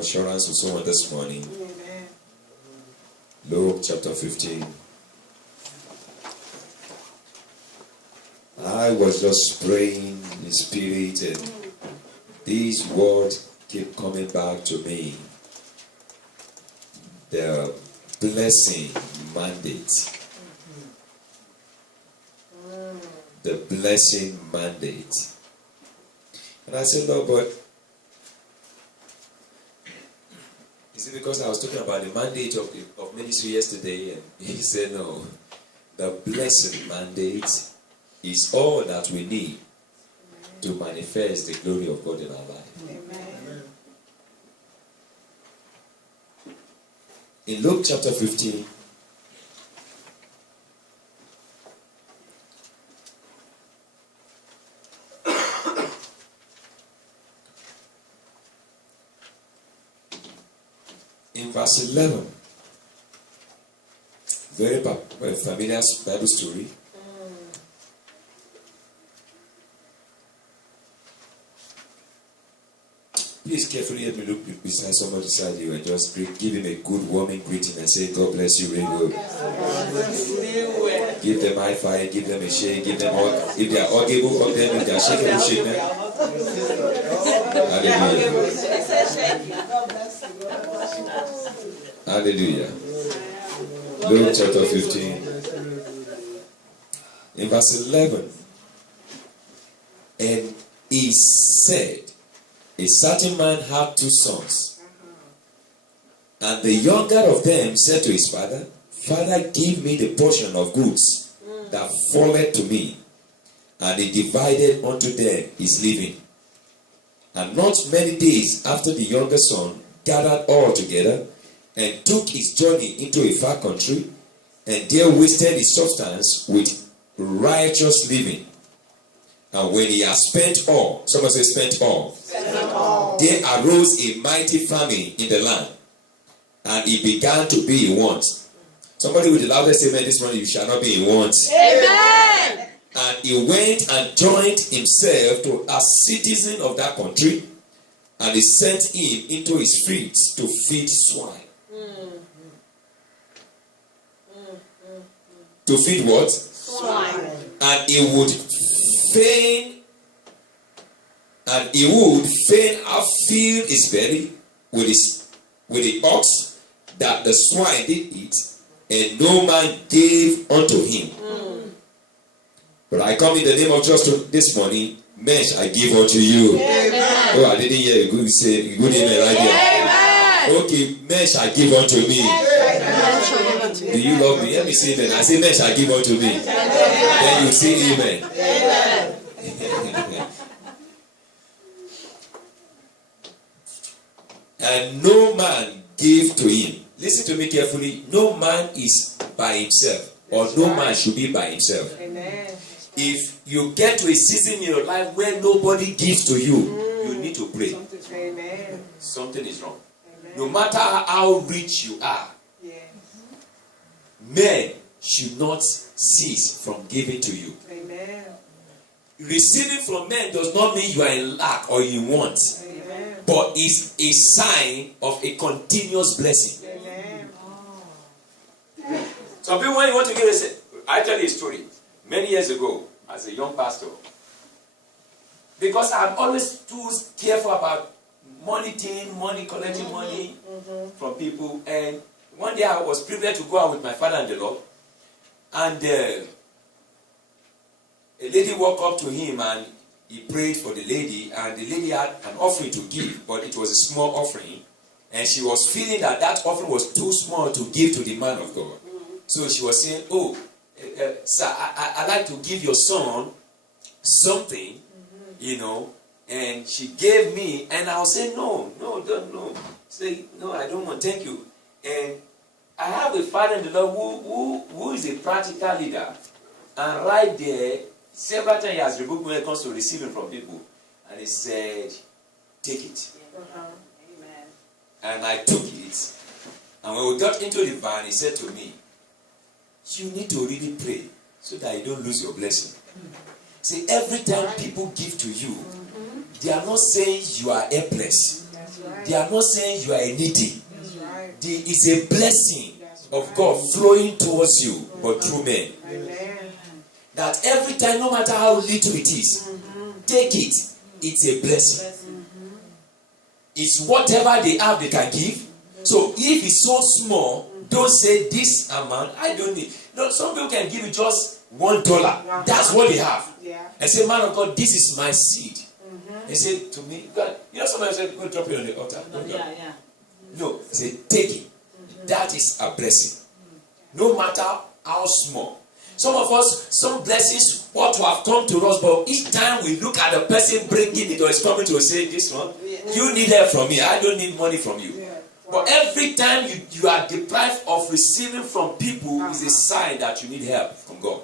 Assurance with someone this morning. Amen. Luke chapter 15. I was just praying in spirit, and these words keep coming back to me. The blessing mandate. The blessing mandate. And I said, Lord, but is it because I was talking about the mandate of ministry yesterday? And he said, no. The blessing mandate is all that we need to manifest the glory of God in our life. Amen. In Luke chapter 15, in verse 11, very familiar Bible story. Please carefully help me look beside somebody beside you and just give him a good warming greeting and say, God bless you, really good. Give them high five, give them a shake, give them hug. If they are huggable, hug them. If they are shakeable, shake them. Hallelujah. Hallelujah. Luke chapter 15. In verse 11. And he said, a certain man had 2 sons. And the younger of them said to his father, Father, give me the portion of goods that falleth to me. And he divided unto them his living. And not many days after, the younger son gathered all together and took his journey into a far country, and there wasted his substance with riotous living. And when he had spent all, somebody say spent all, there arose a mighty famine in the land, and he began to be in want. Somebody with the loudest amen this morning, you shall not be in want. Amen. And he went and joined himself to a citizen of that country, and he sent him into his fields to feed swine. To feed what? Swine. And he would fain have filled his belly with the ox that the swine did eat, and no man gave unto him. But I come in the name of Jesus this morning, men I give unto you. Amen. Oh, I didn't hear a good say good amen right there. Amen. Okay, men shall give unto me. Amen. Do you love me? Let me say amen. I say men shall give unto me. Amen. Then you say amen. Amen. And no man gave to him. Listen to me carefully. No man is by himself, or no man should be by himself. Amen. If you get to a season in your life where nobody gives to you, you need to pray. Amen. Something is wrong. Amen. No matter how rich you are, men should not cease from giving to you. Amen. Receiving from men does not mean you are in lack or in want. Amen. But is a sign of a continuous blessing. Amen. Some people, when you want to give I tell you a story. Many years ago, as a young pastor, because I'm always too careful about money, collecting money from people. And one day I was privileged to go out with my father-in-law, and a lady walked up to him and he prayed for the lady, and the lady had an offering to give, but it was a small offering, and she was feeling that offering was too small to give to the man of God. So she was saying, oh, sir, I'd like to give your son something, and she gave me, and I was saying, no, say, no, I don't want, thank you. And I have a father-in-law who is a practical leader, And right there, several times he has rebuked me when it comes to receiving from people. And he said, take it. Amen. And I took it. And when we got into the van, he said to me, you need to really pray so that you don't lose your blessing. See, every time people give to you, they are not saying you are helpless. Right. They are not saying you are a needy. Right. It's a blessing of God flowing towards you, but through men. Amen. That every time, no matter how little it is, take it. It's a blessing. It's whatever they have, they can give. So if it's so small, don't say this amount, I don't need. No, some people can give you just $1. That's what they have. Yeah. And say, man of God, this is my seed. They say to me, God, somebody said, go drop it on the altar. No, say, take it. That is a blessing. No matter how small. Some of us, some blessings ought to have come to us, but each time we look at the person bringing it or is coming to us, say, this one, you need help from me. I don't need money from you. But every time you are deprived of receiving from people is a sign that you need help from God.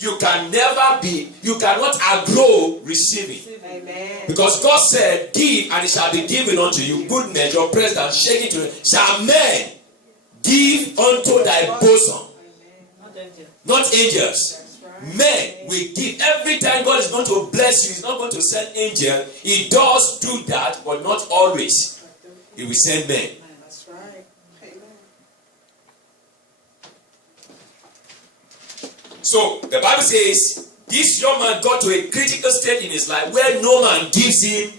You cannot outgrow receiving. Amen. Because God said, give and it shall be given unto you. Good measure, pressed and shaken to it. Shall men give unto thy bosom? Not angels. Men will give. Every time God is going to bless you, He's not going to send angel. He does do that, but not always. He will send men. That's right. Amen. So the Bible says this young man got to a critical stage in his life where no man gives him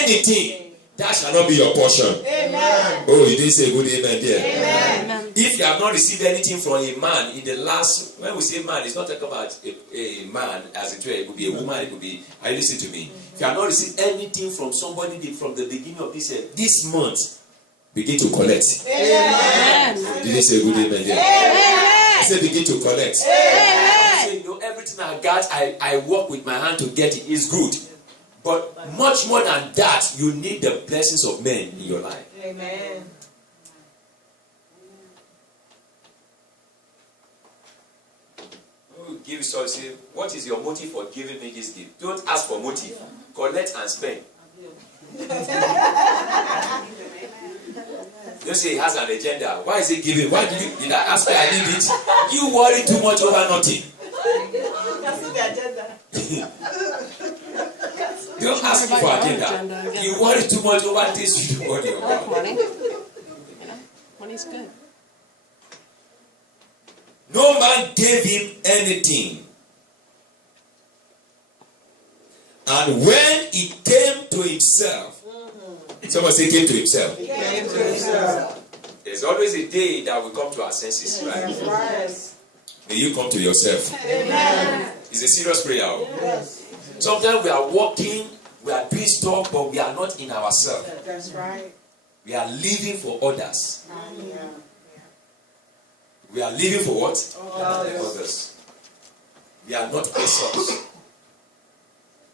anything. That shall not be your portion. Amen. Oh, you didn't say good amen there. Amen. If you have not received anything from a man in the last, when we say man, it's not talking about a man as it were. It could be a woman, it could be, I listen to me. If you have not received anything from somebody from the beginning of this month, begin to collect. Amen. You didn't say good amen there. Amen. I said begin to collect. Amen. Everything I got, I work with my hand to get it is good. But much more than that, you need the blessings of men in your life. Amen. Give you so say, what is your motive for giving me this gift? Don't ask for motive. Collect and spend. You say he has an agenda. Why is he giving? Did I ask why I did it? You worry too much over nothing. That's the agenda. Don't ask me for agenda. You worry too much over this. You don't worry about money. Money's good. No man gave him anything. And when he came to himself, someone say came to himself. He came to himself. There's always a day that we come to our senses, right? Yes. May you come to yourself. Amen. It's a serious prayer. Yes. Sometimes we are walking, we are doing stuff, but we are not in ourselves. That's right. We are living for others. Yeah. We are living for what? Others. Others. We are not ourselves.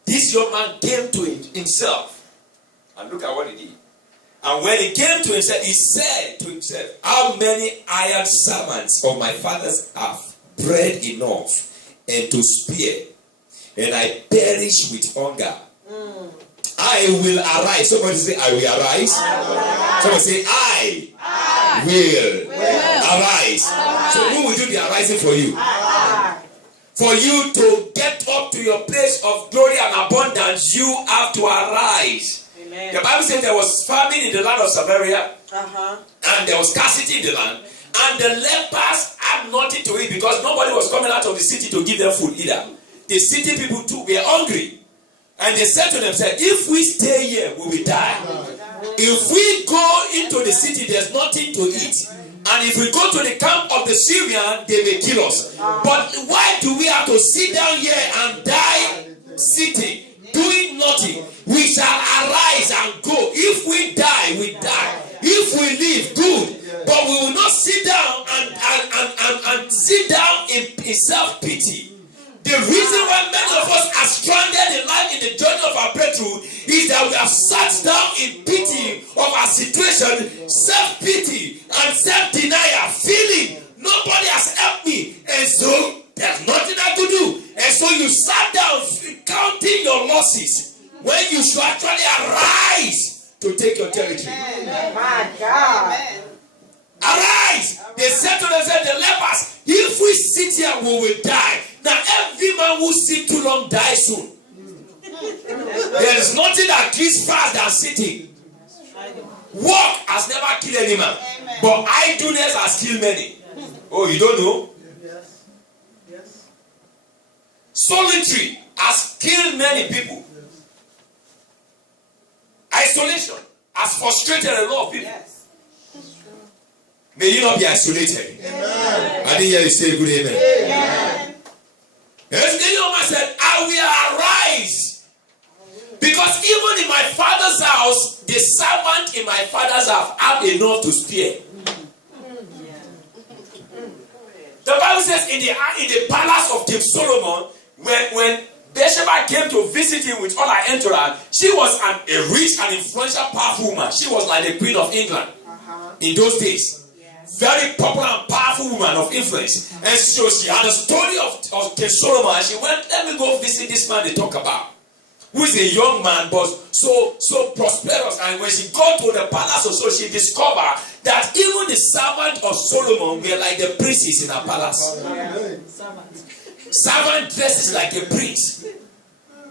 This young man came to himself. And look at what he did. And when he came to himself, he said to himself, how many hired servants of my father's have bread enough and to spare, and I perish with hunger? I will arise. Somebody say, I will arise. Somebody say, I will arise. So who will do the arising for you? For you to get up to your place of glory and abundance, you have to arise. Amen. The Bible says there was famine in the land of Samaria, and there was scarcity in the land, and the lepers had nothing to eat because nobody was coming out of the city to give them food either. The city people too were hungry. And they said to themselves, if we stay here, we will die. If we go into the city, there's nothing to eat. And if we go to the camp of the Syrian, they may kill us. But why do we have to sit down here and die sitting, doing nothing? We shall arise and go. If we die, we die. If we live, good. But we will not sit down and sit down in self-pity. The reason why many of us are stranded in life in the journey of our breakthrough is that we have sat down in pity of our situation, self-pity and self-denial, feeling nobody has helped this year we will die. Now every man who sit too long die soon. There is nothing that kills fast than sitting. Work has never killed any man, but idleness has killed many. Oh, you don't know? Yes. Yes. Solitary has killed many people. Isolation has frustrated a lot of people. Yes. May you not be isolated. Amen. I didn't hear you say good amen. Amen. Yes, the young man said, I will arise. Because even in my father's house, the servant in my father's house have enough to spare. The Bible says in the palace of King Solomon, when Bathsheba came to visit him with all her entourage, she was a rich and influential, powerful woman. She was like the Queen of England in those days. Very popular and powerful woman of influence. And so she had a story of King Solomon, and she went, let me go visit this man they talk about, who is a young man but so prosperous. And when she got to the palace, so she discovered that even the servant of Solomon were like the princes in her palace. Servant dresses like a prince.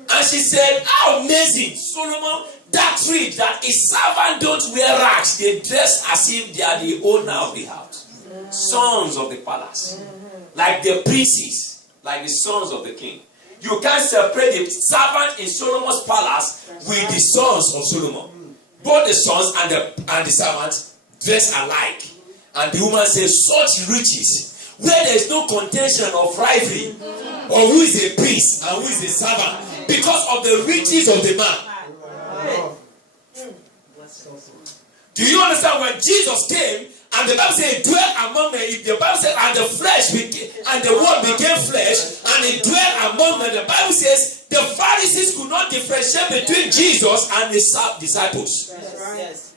And she said, how amazing, Solomon, that rich, that a servant don't wear rags. They dress as if they are the owner of the house. Sons of the palace. Like the princes, like the sons of the king. You can't separate the servant in Solomon's palace with the sons of Solomon. Both the sons and the servants dress alike. And the woman says, such riches, where there is no contention of rivalry, or who is a priest and who is a servant, because of the riches of the man. Do you understand? When Jesus came, and the Bible said, dwell among them. The Bible said, and the flesh became, and the word became flesh, and it dwelt among them. The Bible says, the Pharisees could not differentiate between Jesus and his disciples. Yes.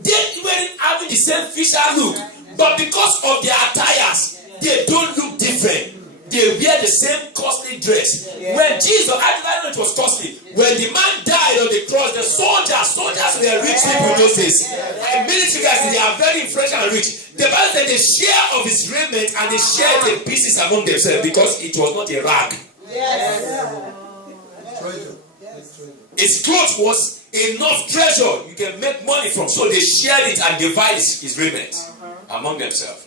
They weren't having the same facial look, but because of their attires, they don't look different. They wear the same costly dress. When Jesus, I know it was costly. When the man died on the cross, the soldiers were rich people in those days. And military guys, they are very influential and rich. The Bible said they share of his raiment and they shared the pieces among themselves because it was not a rag. His clothes was enough treasure you can make money from. So they shared it and divided his raiment among themselves.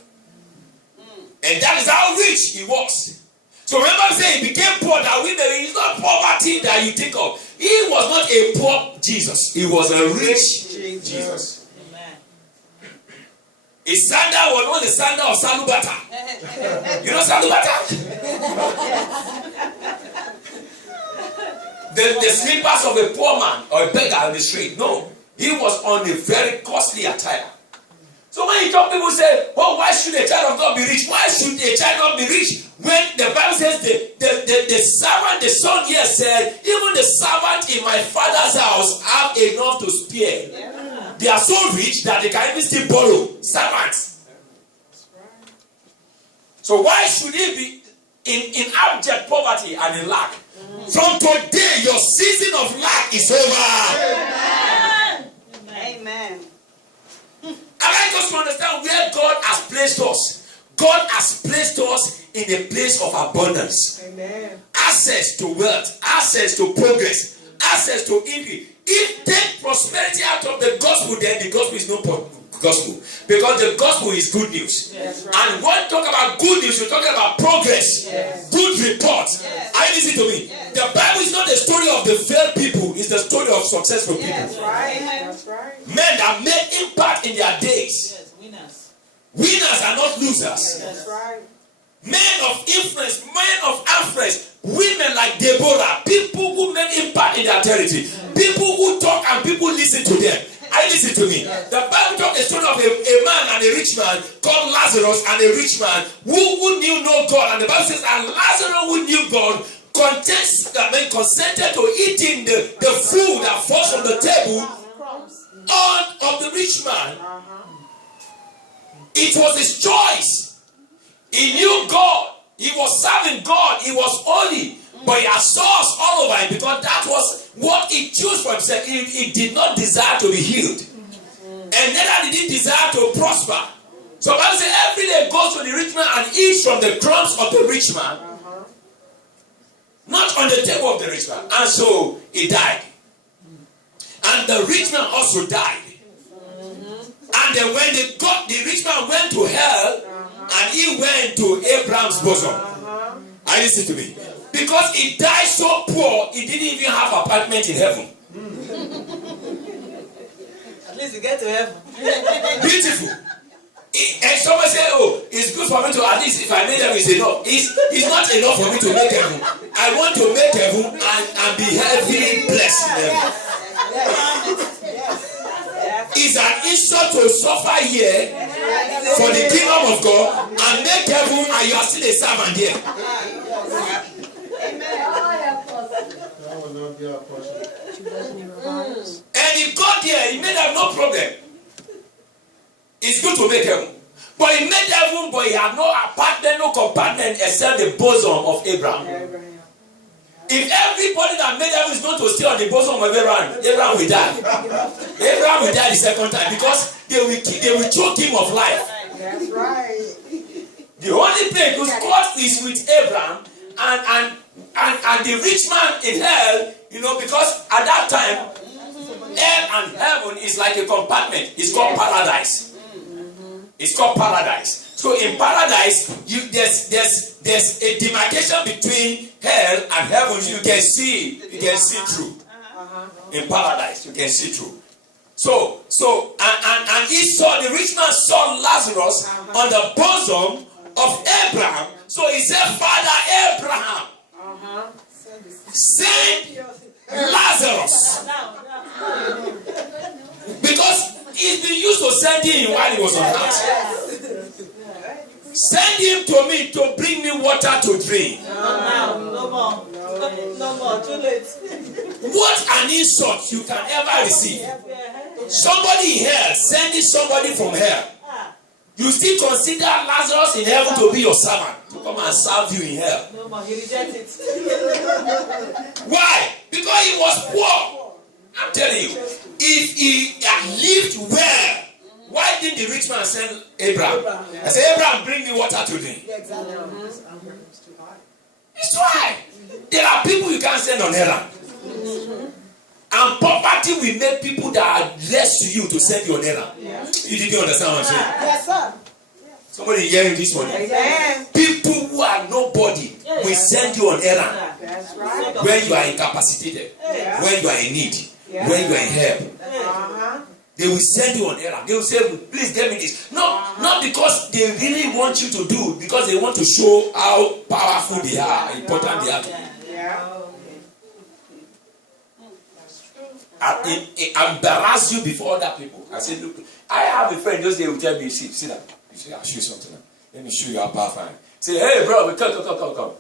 And that is how rich he was. So remember I'm saying he became poor, that it's not poverty that you think of. He was not a poor Jesus. He was a rich Jesus. Amen. His sandal was not the sandal of Salubata. You know Salubata? the slippers of a poor man or a beggar on the street. No. He was on a very costly attire. So when you talk, people say, oh, why should a child of God be rich? Why should a child not be rich? When the Bible says the servant, the son here said, even the servant in my father's house have enough to spare. Yeah. They are so rich that they can even still borrow. Servants. So why should he be in abject poverty and in lack? From today, your season of lack is over. Amen. I like us to understand where God has placed us. God has placed us in a place of abundance. Amen. Access to wealth, access to progress, access to increase. If take prosperity out of the gospel, then the gospel is no gospel. Because the gospel is good news. Yes, right. And when you talk about good news, you're talking about progress, good report. Yes. Are you listening to me? Yes. The Bible is not the story of the failed people, it's the story of successful people. That's right. That's right. Men that made impact in their days. Yes, winners. Winners are not losers. That's right. Men of influence, men of affluence, women like Deborah, people who made impact in their territory, people who talk and people listen to them. I listen to me. The Bible talks the story of a man and a rich man called Lazarus, and a rich man who knew no God. And the Bible says, and Lazarus who knew God consented to eating the food that falls from the table of the rich man. It was his choice. He knew God. He was serving God. He was holy. But he had source all over him because that was what he chose for himself. He did not desire to be healed. And neither did he desire to prosper. So Bible says every day goes to the rich man and eats from the crumbs of the rich man, not on the table of the rich man. And so he died. And the rich man also died. And then when the rich man went to hell, and he went to Abraham's bosom. I listen to me. Because he died so poor, he didn't even have an apartment in heaven. At least you get to heaven. Beautiful. And someone say, oh, it's good for me to, at least if I make heaven, it's enough. It's not enough for me to make heaven. I want to make heaven and be heavily blessed in heaven. It's an insult to suffer here for the kingdom of God and make heaven and you are still a servant here. That will not be our portion. And he got there, he made have no problem. It's good to make heaven. But he made heaven, but he had no apartment, no compartment except the bosom of Abraham. If everybody that made heaven is going to stay on the bosom of Abraham, Abraham will die. Abraham will die the second time because they will choke him of life. That's right. The only place whose God is with Abraham and the rich man in hell, because at that time, hell and heaven is like a compartment. It's called paradise. It's called paradise. So in paradise, there's a demarcation between hell and heaven. You can see through. In paradise, you can see through. So and the rich man saw Lazarus on the bosom of Abraham. So he said, Father Abraham, send Lazarus. Because he's been used to sending him while he was on earth. Send him to me to bring me water to drink. No more, too late. What an insult you can ever receive. Somebody in hell sending somebody from hell. You still consider Lazarus in heaven to be your servant, to come and serve you in hell. No more, he rejected it. Why? Because he was poor. I'm telling you, if he had lived well, why didn't the rich man send Abraham? I said, Abraham, bring me water to drink. Exactly. It's why. There are people you can't send on errand. And poverty will make people that are less to you to send you on errand. You didn't understand what I'm saying? Yes, sir. Somebody hearing this morning. Amen. People who are nobody will send you on errand That's right. when you are incapacitated, when you are in need, when you are in help. They will send you on errand. They will say, please get me this. No, not because they really want you to do, because they want to show how powerful they are, how important they are. Embarrass you before other people. I said, look, I have a friend those days who tell me, see that. You say, I'll show you something. Let me show you how powerful I am. Say, hey bro, come.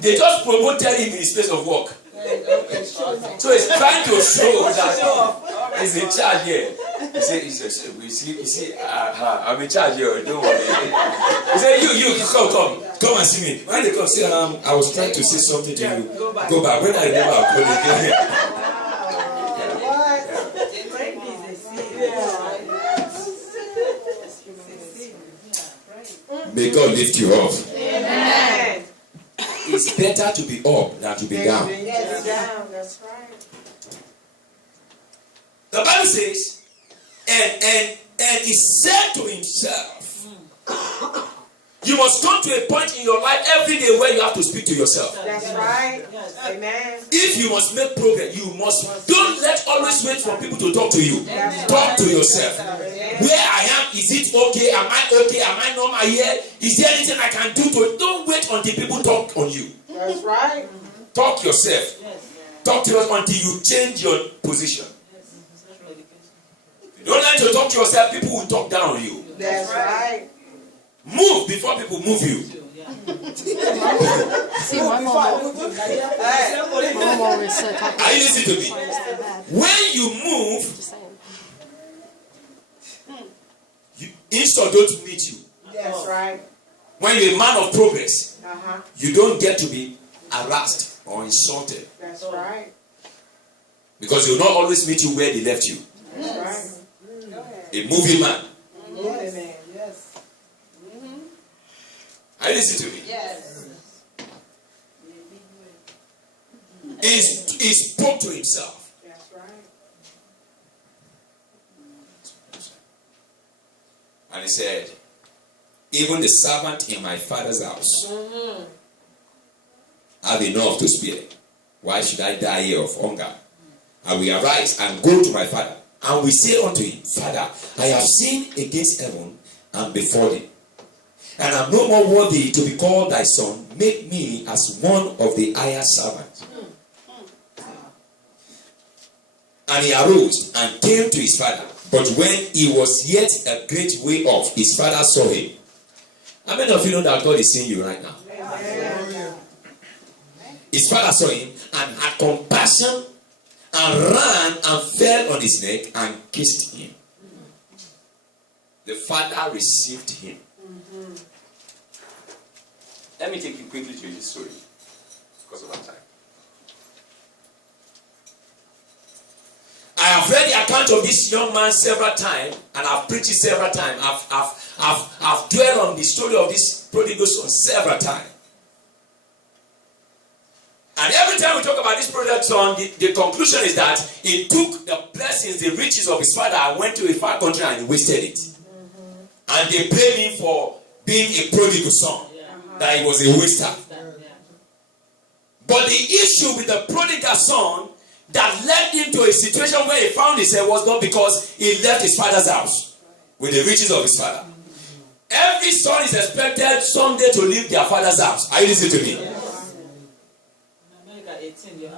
They just promoted him in his place of work. So he's trying to show that he's in charge here. He said, I'm in charge here, don't worry. He said, you, come and see me. When they come, say, I was trying to say something to you. Go back. When I remember, I'll call you again. May God lift you up. Amen. It's better to be up than to be down. Yes, down. That's right. The Bible says, and he said to himself, you must come to a point in your life every day where you have to speak to yourself. That's right. Amen. If you must make progress, you must. Don't always wait for people to talk to you. Talk to yourself. Where I am, is it okay? Am I okay? Am I normal here? Is there anything I can do to it? Don't wait until people talk on you. That's right. Talk yourself. Talk to yourself until you change your position. If you don't learn to talk to yourself, people will talk down on you. That's right. Move before people move you. See, my mom always said, Are you listening to me? When you move, insult don't meet you. That's right. When you're a man of progress, you don't get to be harassed or insulted. That's right. Because they will not always meet you where they left you. That's right. A moving man. Amen. Yes. Are you listening to me? Yes. He spoke to himself. That's right. And he said, even the servant in my father's house have enough to spare. Why should I die here of hunger? I will arise and go to my father. And we say unto him, Father, I have sinned against heaven and before thee, and am no more worthy to be called thy son. Make me as one of the higher servants. And he arose and came to his father. But when he was yet a great way off, his father saw him. How many of you know that God is seeing you right now? Amen. His father saw him and had compassion and ran and fell on his neck and kissed him. The father received him. Let me take you quickly to this story because of our time. I have read the account of this young man several times, and I've preached it several times. I've dwelt on the story of this prodigal son several times. And every time we talk about this prodigal son, the conclusion is that he took the blessings, the riches of his father, and went to a far country and he wasted it. And they blame him for being a prodigal son, that he was a waster. But the issue with the prodigal son that led him to a situation where he found himself was not because he left his father's house with the riches of his father. Every son is expected someday to leave their father's house. Are you listening to me?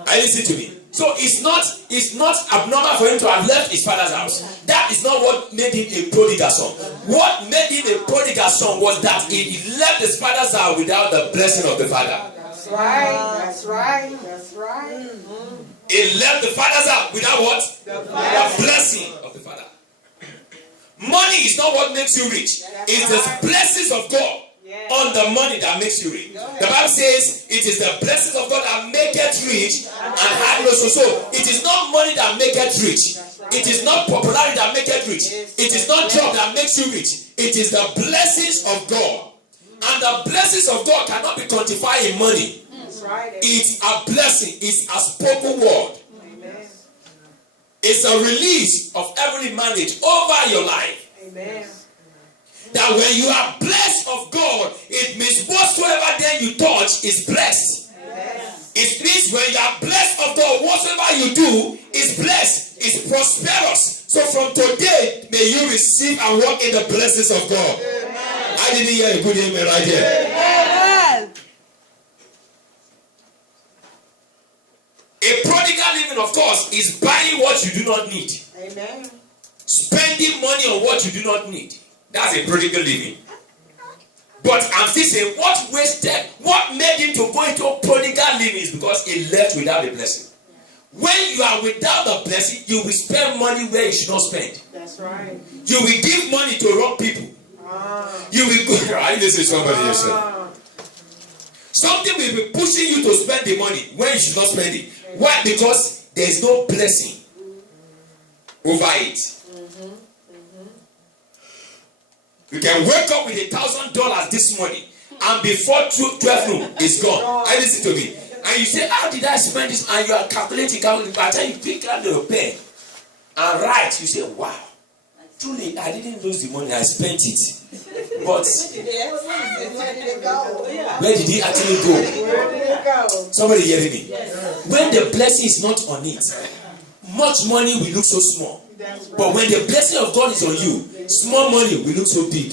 Are you listening to me? So it's not abnormal for him to have left his father's house. That is not what made him a prodigal son. What made him a prodigal son was that he left his father's house without the blessing of the father. That's right. That's right. That's right. He left the father's house without what? The blessing of the father. Money is not what makes you rich. It's the blessings of God on the money that makes you rich. The Bible says it is the blessings of God that maketh rich and add no sorrow. So it is not money that maketh rich. It is not popularity that maketh rich. It is not job that makes you rich. It is the blessings of God. And the blessings of God cannot be quantified in money. It's a blessing. It's a spoken word. Amen. It's a release of heavenly mandate over your life. Amen. That when you are blessed of God, it means whatsoever then you touch is blessed. Amen. It means when you are blessed of God, whatsoever you do is blessed, is prosperous. So from today, may you receive and walk in the blessings of God. Amen. I didn't hear a good amen right here. Amen. A prodigal living, of course, is buying what you do not need. Amen. Spending money on what you do not need. That's a prodigal living. But I'm still saying, what made him to go into prodigal living is because he left without a blessing. When you are without the blessing, you will spend money where you should not spend. That's right. You will give money to wrong people. You will go. I listen to somebody yourself. Something will be pushing you to spend the money when you should not spend it. Why? Because there is no blessing over it. You can wake up with $1,000 this morning, and before 12 noon, it's gone. And listen to me. And you say, how did I spend this? And you are calculating. By the time you pick up your pen and write, you say, wow, truly, I didn't lose the money, I spent it. But where did he actually go? Where did it go? Somebody hearing me? When the blessing is not on it, much money will look so small. But when the blessing of God is on you, small money will look so big.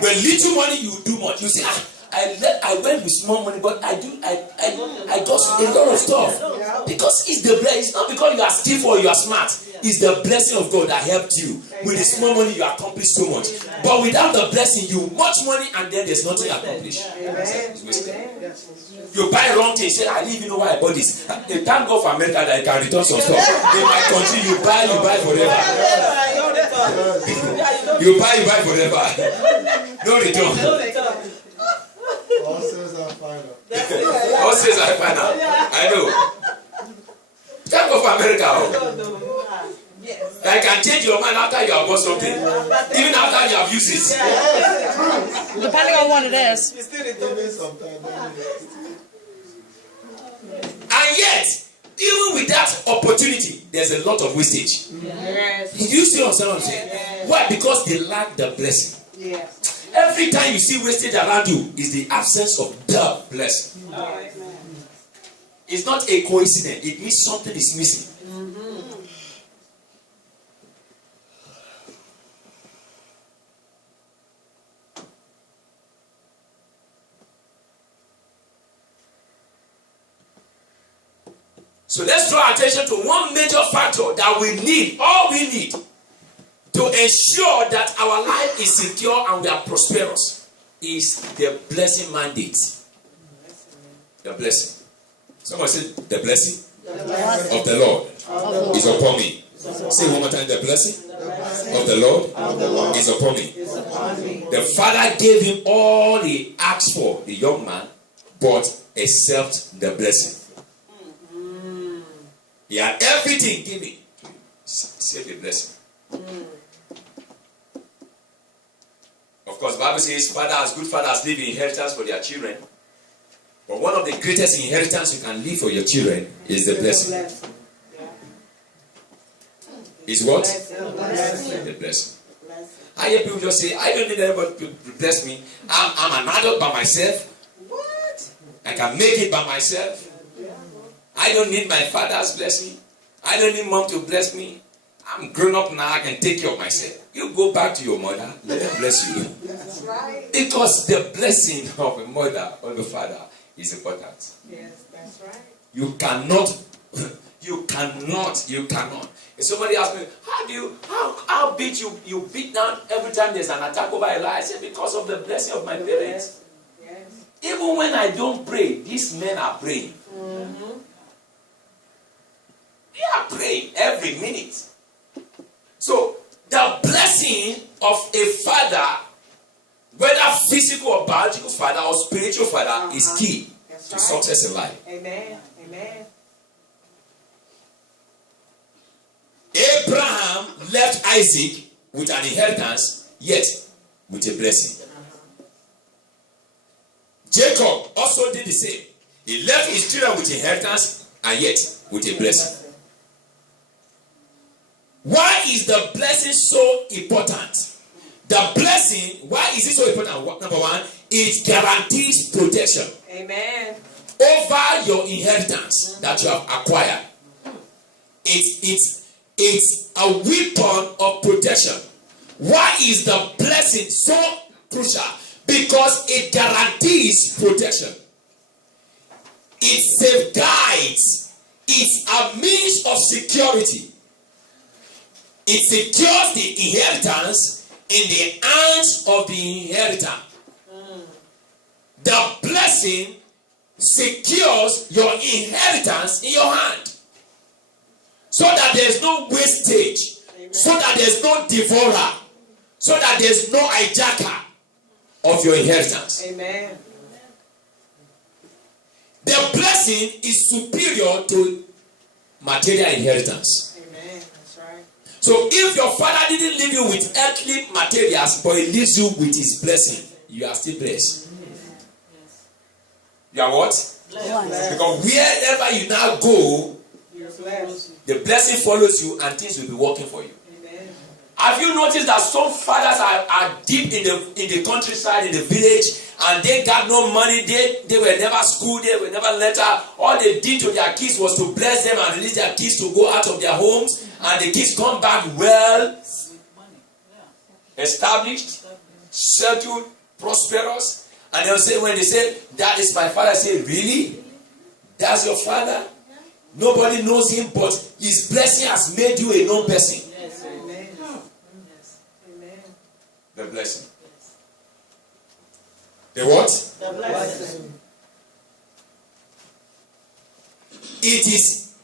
When little money you do much. You say, I went with small money, but I got a lot of stuff. Because it's the blessing. It's not because you are skillful or you are smart. It's the blessing of God that helped you. With the small money you accomplished so much. But without the blessing, you much money and then there's nothing accomplished. You buy wrong thing. You say, I didn't even know why I bought this. Thank God for America that I can return some stuff. In my country, you buy forever. You buy forever. No return. All sales are final. All sales are final. I know. Thank God for America. Yes. I can change your mind after you have bought something, even after you have used it. Depending on what it is. Even sometimes. And yet, even with that opportunity, there's a lot of wastage. Yes. Do you see what I'm saying? Why? Because they lack the blessing. Yes. Every time you see wastage around you, is the absence of the blessing. It's not a coincidence. It means something is missing. So let's draw attention to one major factor that we need, all we need, to ensure that our life is secure and we are prosperous, is the blessing mandate. The blessing. Someone said, the blessing of the Lord is upon me. Say one more time, the blessing of the Lord is upon me. The Father gave him all he asked for, the young man, but except the blessing. He had everything given. Say the blessing. Of course, the Bible says good fathers leave inheritance for their children. But one of the greatest inheritance you can leave for your children is the blessing. Is what? The blessing. I hear people just say, I don't need anybody to bless me. I'm an adult by myself. What? I can make it by myself. I don't need my father's blessing. I don't need mom to bless me. I'm grown up now. I can take care of myself. You go back to your mother. Let her bless you. That's right. Because the blessing of a mother or the father is important. Yes, that's right. You cannot. If somebody asks me, how beat you beat down every time there's an attack over a lie? I say, because of the blessing of my parents. Yes. Even when I don't pray, these men are praying. They are praying every minute. So, the blessing of a father, whether physical or biological father or spiritual father, is key to success in life. Amen. Amen. Abraham left Isaac with an inheritance, yet with a blessing. Jacob also did the same. He left his children with inheritance, and yet with a blessing. Why is the blessing so important? The blessing, why is it so important? Number one, it guarantees protection. Amen. Over your inheritance that you have acquired. It's a weapon of protection. Why is the blessing so crucial? Because it guarantees protection. It safeguards. It's a means of security. It secures the inheritance in the hands of the inheritor. The blessing secures your inheritance in your hand. So that there's no wastage. Amen. So that there's no devourer. So that there's no hijacker of your inheritance. Amen. The blessing is superior to material inheritance. Amen. That's right. So if your father didn't leave you with earthly materials, but he leaves you with his blessing, you are still blessed. You are what? Blessed. Because wherever you now go, You're blessed. the blessing follows you and things will be working for you. Amen. Have you noticed that some fathers are deep in the countryside, in the village, and they got no money, they were never schooled, they were never let out. All they did to their kids was to bless them and release their kids to go out of their homes, and the kids come back well established, settled, prosperous. And they'll say, when they say, that is my father, I say, really? That's your father? Nobody knows him, but his blessing has made you a known person. Yes. Amen. Amen. The blessing. The what? The blessing. It is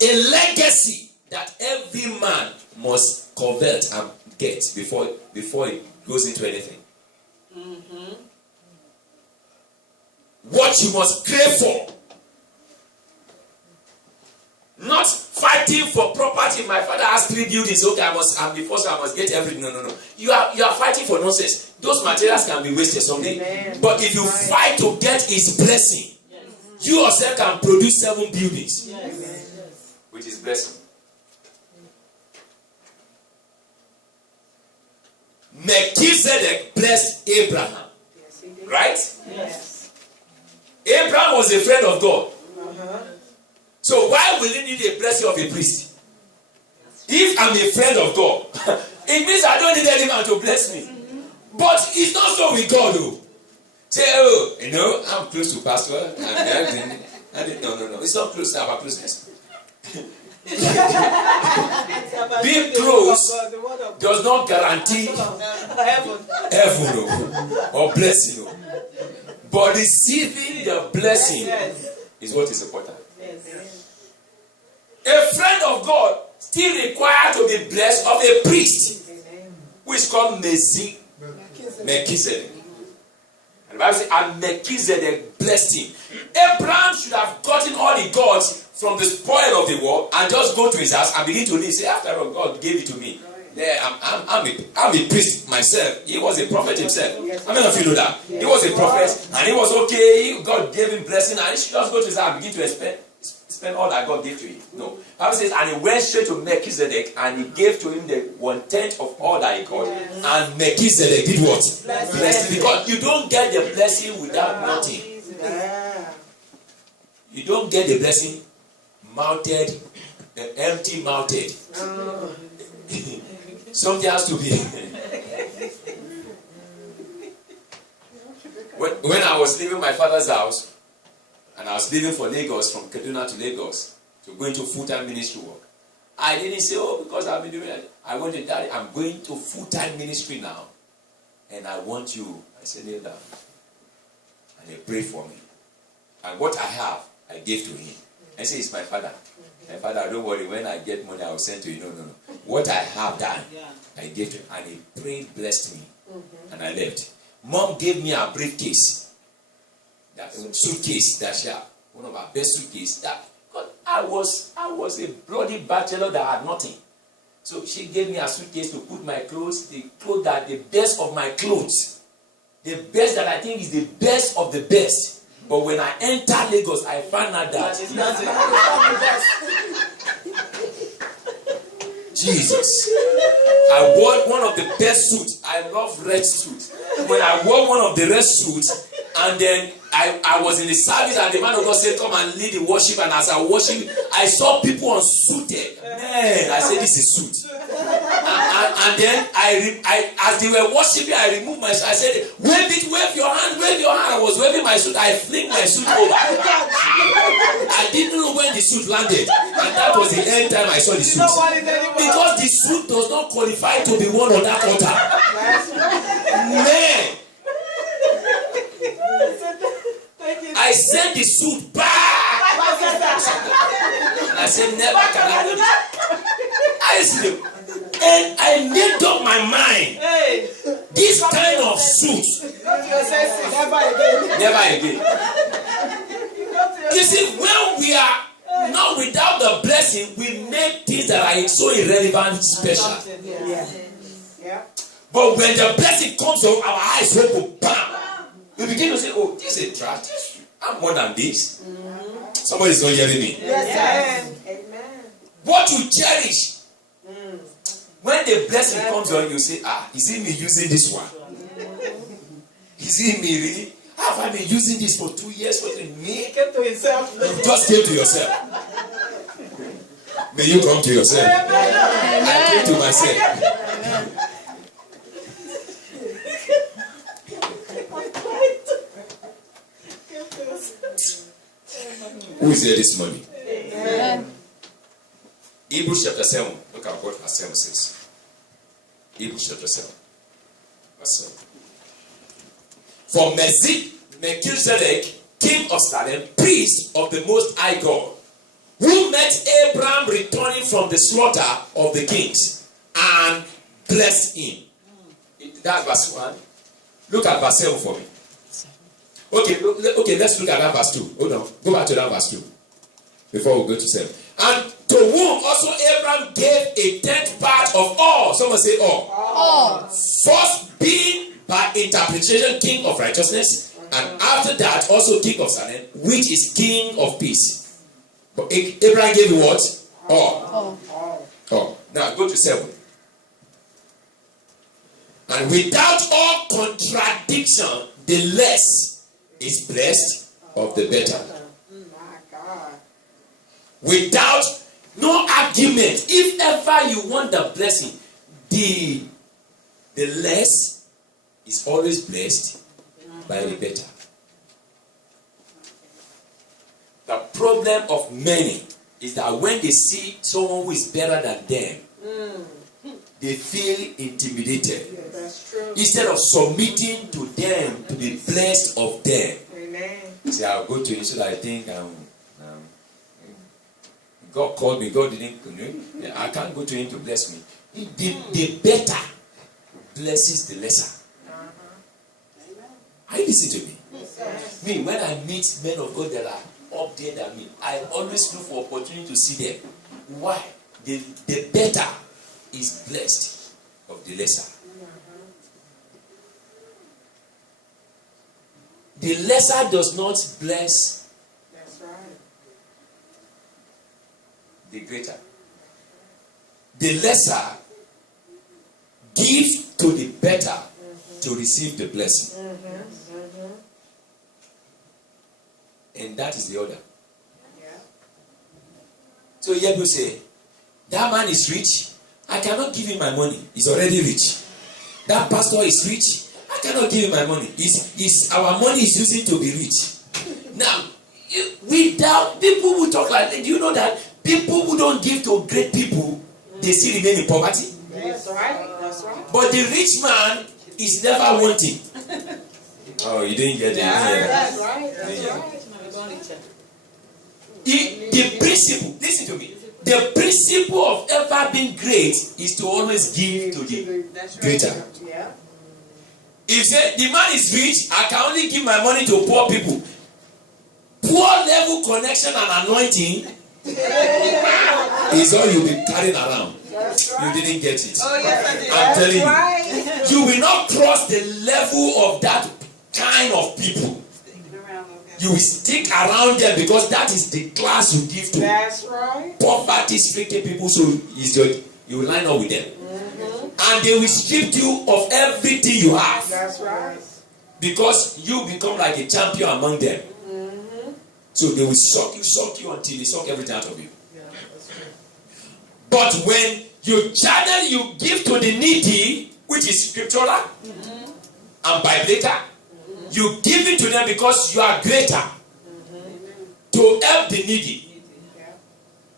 a legacy that every man must covet and get before he goes into anything. What you must crave for. Not fighting for property. My father has 3 buildings. Okay, I'm the first, I must get everything. No. You are fighting for nonsense. Those materials can be wasted someday. Amen. But if you fight to get his blessing, you yourself can produce 7 buildings with his blessing. Melchizedek blessed Abraham. Yes, he did. Right? Yes. Abraham was a friend of God. Uh-huh. So why will he need a blessing of a priest? If I'm a friend of God, it means I don't need any man to bless me. But it's not so with God, though. Say, oh, I'm close to pastor. No. It's not close to our closeness. Being close does not guarantee heaven or blessing. But receiving the blessing is what is important. A friend of God still required to be blessed of a priest, who is called Melchizedek. And the Bible says, and Melchizedek blessed him. Abraham should have gotten all he got from the spoil of the war and just go to his house and begin to live. Say, after all, God gave it to me. Yeah, I'm a priest myself. He was a prophet himself. How many of you know that? He was a prophet and he was okay. God gave him blessing and he should just go to his house and begin to spend all that God gave to him. No. The Bible says, and he went straight to Melchizedek and he gave to him the 1/10 of all that he got. And Melchizedek did what? Blessed him. Because you don't get the blessing without nothing. You don't get the blessing mounted, empty-mounted. Something has to be. When I was leaving my father's house, and I was leaving for Lagos, from Kaduna to Lagos, to go into full-time ministry work, I didn't say, oh, because I've been doing it. I went to Daddy, I'm going to full-time ministry now, and I want you. I said, kneel down. And he prayed for me. And what I have, I gave to him. I said, it's my father. My father, don't worry, when I get money, I will send to you. No. What I have done, I gave to him. And he prayed, blessed me. And I left. Mom gave me a briefcase. That suitcase, one of our best suitcases. I was a bloody bachelor that had nothing. So she gave me a suitcase to put my clothes, the clothes that the best of my clothes. The best that I think is the best of the best. But when I entered Lagos, I found out that Jesus. I wore one of the best suits. I love red suits. When I wore one of the red suits, and then I was in the service, and the man of God said, come and lead the worship. And as I worship, I saw people unsuited. Man, I said, this is suit. And then as they were worshiping, I removed my suit. I said, wave your hand. I was waving my suit. I fling my suit over. I didn't know when the suit landed. And that was the end time I saw the suit. Because the suit does not qualify to be worn on that altar. Man. I sent the suit back. And I said, never can I do it. I sleep. And I made up my mind. This kind of suit. Never again. You see, when we are not without the blessing, we make things that are so irrelevant special. But when the blessing comes up, our eyes open, bam. We begin to say, oh, this is trash. I'm more than this. Somebody's not hearing me. Yes, amen. What you cherish. When the blessing comes on, you say, is it me using this one? Is it me really? Have I been using this for 2 years? What me? He came to himself. You just came to yourself. May you come to yourself. I came to myself. Who is here this morning? Amen. Hebrews chapter 7. Look at what verse 7 says. Hebrews chapter 7. Verse 7. For Melchizedek, king of Salem, priest of the Most High God, who met Abraham returning from the slaughter of the kings, and blessed him. That's verse 1. Look at verse 7 for me. Okay, let's look at that verse 2. Hold on. Go back to that verse 2. Before we go to 7. And To whom also Abraham gave a 10th part of all. Someone say all. All. First being by interpretation king of righteousness, and after that also king of Salem, which is king of peace. But Abraham gave you what? All. All. Now go to 7. And without all contradiction, the less is blessed of the better. My God. Without no argument. If ever you want the blessing, the less is always blessed by the better. The problem of many is that when they see someone who is better than them, they feel intimidated. That's true. Instead of submitting to them to be blessed of them. Amen. Say, I'll go to you so that I think God called me. God didn't. I can't go to him to bless me. The better blesses the lesser. Are you listening to me? Yes. Me, when I meet men of God that are up there than me, I always look for opportunity to see them. Why? The better is blessed of the lesser. The lesser does not bless That's right. the greater. The lesser gives to the better to receive the blessing. And that is the order. Yeah. So here people say, that man is rich. I cannot give him my money. He's already rich. That pastor is rich. I cannot give him my money. Our money is using to be rich. Now, without people who talk like that, do you know that people who don't give to great people, they still remain in poverty? That's right. That's right. But the rich man is never wanting. Oh, you didn't get it. That's right. That's Yeah. right. The principle, listen to me. The principle of ever being great is to always give to the That's right. greater. Yeah. If say the man is rich, I can only give my money to poor people. Poor level connection and anointing is all you'll be carrying around. That's right. You didn't get it. Oh, yes, I did. I'm telling you. Right. You will not cross the level of that kind of people. You will stick around them because that is the class you give to. That's right. Poverty-stricken people, so you will line up with them. And they will strip you of everything you have. That's right. Because you become like a champion among them. So they will suck you until they suck everything out of you. But when you channel, you give to the needy, which is scriptural and biblical, you give it to them because you are greater to help the needy.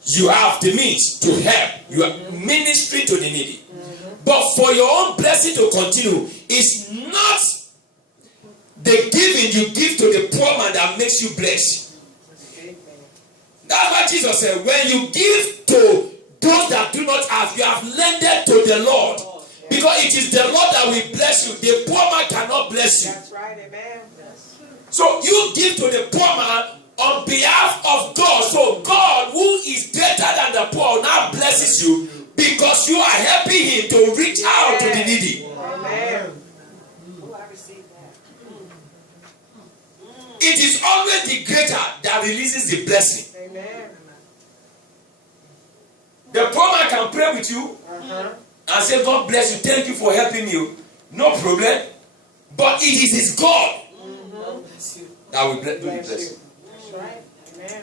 You have the means to help. You are ministering to the needy. But for your own blessing to continue, it's not the giving you give to the poor man that makes you blessed. That's why Jesus said, when you give to those that do not have, you have lended to the Lord. Because it is the Lord that will bless you. The poor man cannot bless you. That's right. Amen. So you give to the poor man on behalf of God. So God, who is greater than the poor, now blesses you because you are helping him to reach out to the needy. Amen. It is always the greater that releases the blessing. Amen. The poor man can pray with you and say, God bless you, thank you for helping me. No problem. But it is his God that will do the blessing. That's right. Amen.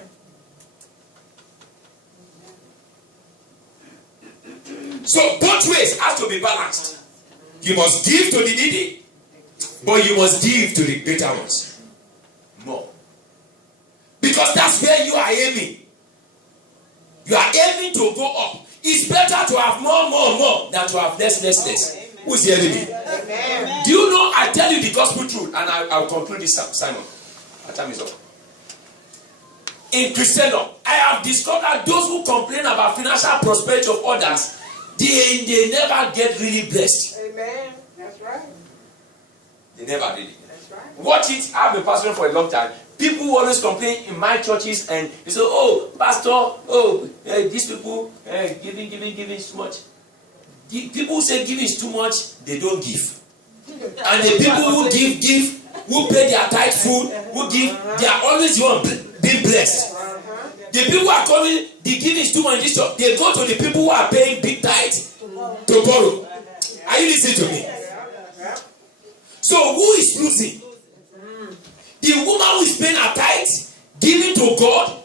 So both ways have to be balanced. You must give to the needy, but you must give to the greater ones. More. Because that's where you are aiming. You are aiming to go up. It's better to have more than to have less. Who's hearing me? Amen. Do you know, I tell you the gospel truth, and I'll conclude this, Simon. My time is up. In Christendom, I have discovered those who complain about financial prosperity of others, they never get really blessed. Amen. That's right. They never really. That's right. Watch it. I've been pastoring for a long time. People who always complain in my churches and they say, oh, pastor, oh, these people giving too much. People who say giving is too much, they don't give. And the people who give, who pay their tithe full, who give, they are always the one being blessed. The people who are calling the giving is too much in this church, they go to the people who are paying big tithe to borrow. Are you listening to me? So who is losing? The woman who is paying her tithe, giving to God,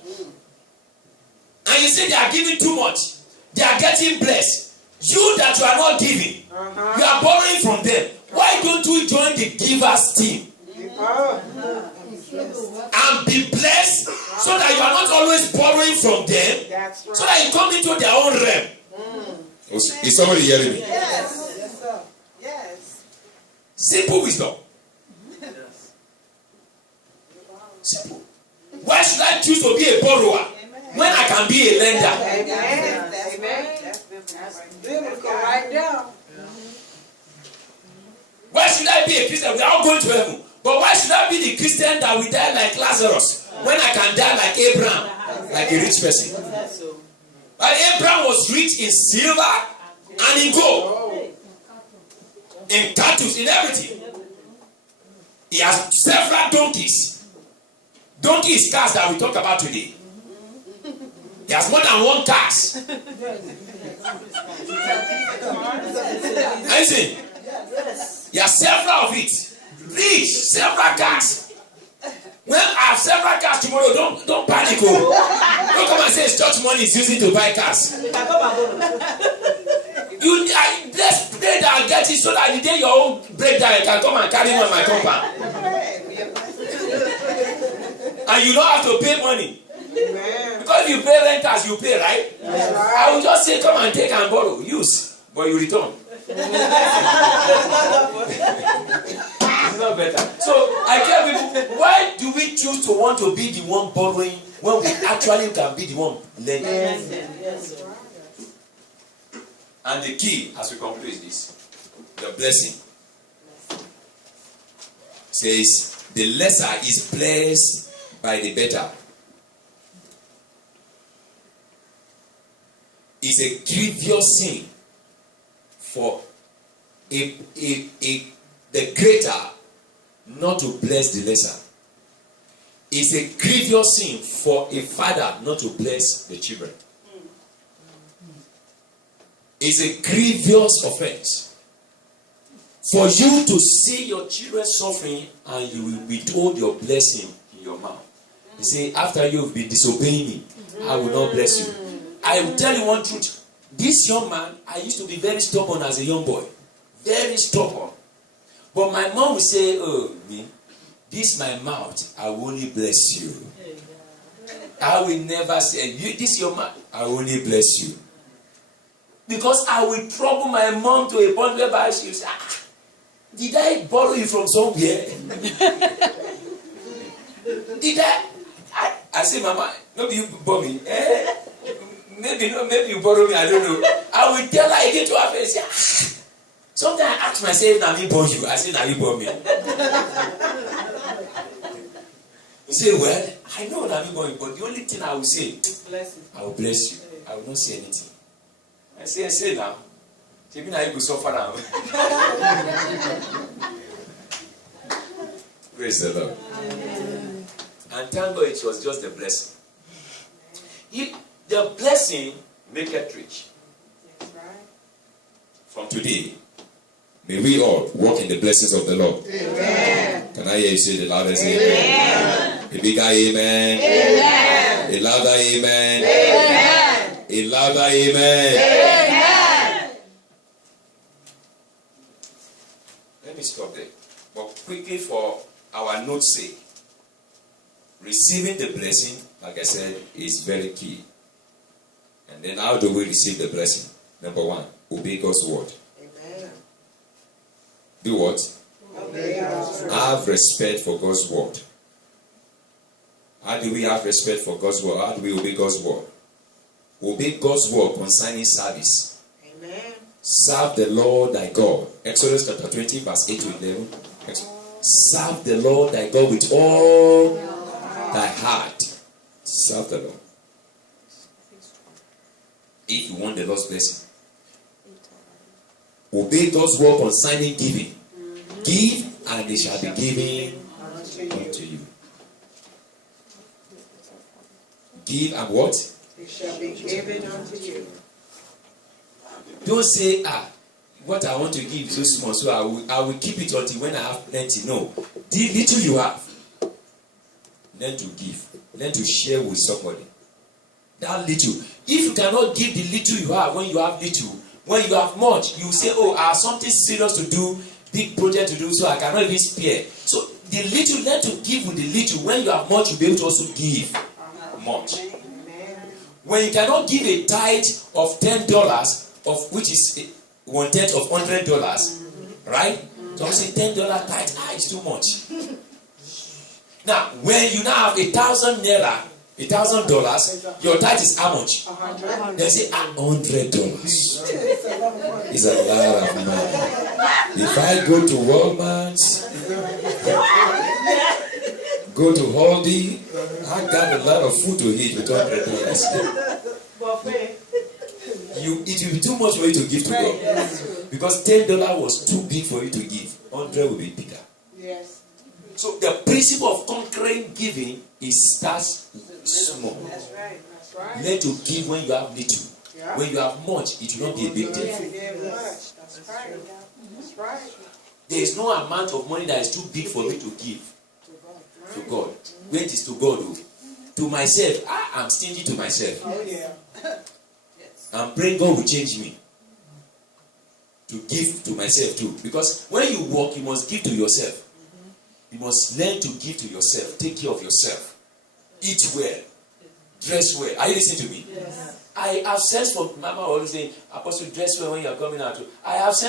and you say they are giving too much, they are getting blessed. You that you are not giving, you are borrowing from them. Why don't you join the givers team and be blessed so that you are not always borrowing from them, so that you come into their own realm? Is somebody hearing me? Yes. Yes, sir. Yes. Simple wisdom. Simple. Why should I choose to be a borrower when I can be a lender? Amen. Amen. That's biblical right now. Why should I be a Christian? We are all going to heaven. But why should I be the Christian that will die like Lazarus when I can die like Abraham, like a rich person? But Abraham was rich in silver and in gold, in cattle, in everything. He has several donkeys. Donkey is cars that we talk about today. He has more than one cars. Listen, he has several of it. Rich, several cars. When I have several cars tomorrow, don't panic. Don't come and say it's church money is using to buy cars. Let's pray that I'll get it so that the day your own breakdown, you can come and carry me on my compound. And you don't have to pay money. Amen. Because if you pay renters, you pay, right? Yes. I will just say, come and take and borrow, use, but you return. It's not better. So I tell people, why do we choose to want to be the one borrowing when we actually can be the one lending? Yes. And the key, as we conclude, is this: the blessing says the lesser is blessed by the better. It's a grievous sin for the greater not to bless the lesser. It's a grievous sin for a father not to bless the children. It's a grievous offense for you to see your children suffering and you will withhold your blessing in your mouth. You say, after you've been disobeying me, I will not bless you. I will tell you one truth. This young man, I used to be very stubborn as a young boy. Very stubborn. But my mom would say, oh, me, this my mouth, I will only bless you. I will never say, this your mouth, I will only bless you. Because I will trouble my mom to a point where she will say, did I borrow you from somewhere? Did I say, Mama, maybe you borrow me. Maybe you borrow me, I don't know. I will tell her again to her face. Sometimes I ask myself, now me borrow you. I say, now you borrow me. You say, well, I know now me borrow you, but the only thing I will say, I will bless you. I will not say anything. I say now. Maybe now you will suffer now. Praise the Lord. Amen. And thank God it was just a blessing. The blessing maketh rich. From today, may we all walk in the blessings of the Lord. Amen. Can I hear you say the loudest amen? A bigger amen. Amen. A louder amen. Amen. A louder amen. Amen. Let me stop there. But quickly for our note's sake, receiving the blessing, like I said, is very key. And then how do we receive the blessing? Number one, obey God's word. Amen. Do what? Obey God's word. Have respect for God's word. How do we have respect for God's word? How do we obey God's word? Obey God's word concerning service. Amen. Serve the Lord thy God. Exodus chapter 20, verse 8 to 11. Serve the Lord thy God with all thy heart to serve the Lord. If you want the Lord's blessing, obey God's word concerning giving. Give, and it shall be given unto you. Give, and what? It shall be given unto you. Don't say, what I want to give is so small, so I will keep it until when I have plenty. No. The little you have, learn to give. Learn to share with somebody. That little. If you cannot give the little you have when you have little, when you have much, you say, I have something serious to do, big project to do, so I cannot even spare. So the little, learn to give with the little. When you have much, you'll be able to also give much. When you cannot give a tithe of $10, of which is 1/10 of $100, right? So I say $10 tithe, is too much. Now, when you now have 1,000 naira, $1,000, your tithe is how much? They say $100. It's a lot of money. If I go to Walmart, go to Aldi, I got a lot of food to eat with $100. It will be too much for you to give to God. Because $10 was too big for you to give. 100 will be bigger. Yes. So the principle of conquering giving is starts small. That's right. That's right. Learn to give when you have little. Yeah. When you have much, it will not be a big deal. Yeah, much. That's right. That's right. There is no amount of money that is too big for me to give to God. When it is to God, to myself, I'm stingy to myself. Oh yeah. I'm praying God will change me to give to myself too. Because when you work, you must give to yourself. You must learn to give to yourself. Take care of yourself. Eat well. Dress well. Are you listening to me? Yes. I have sense for Mama always saying, Apostle, dress well when you are coming out. I have sense.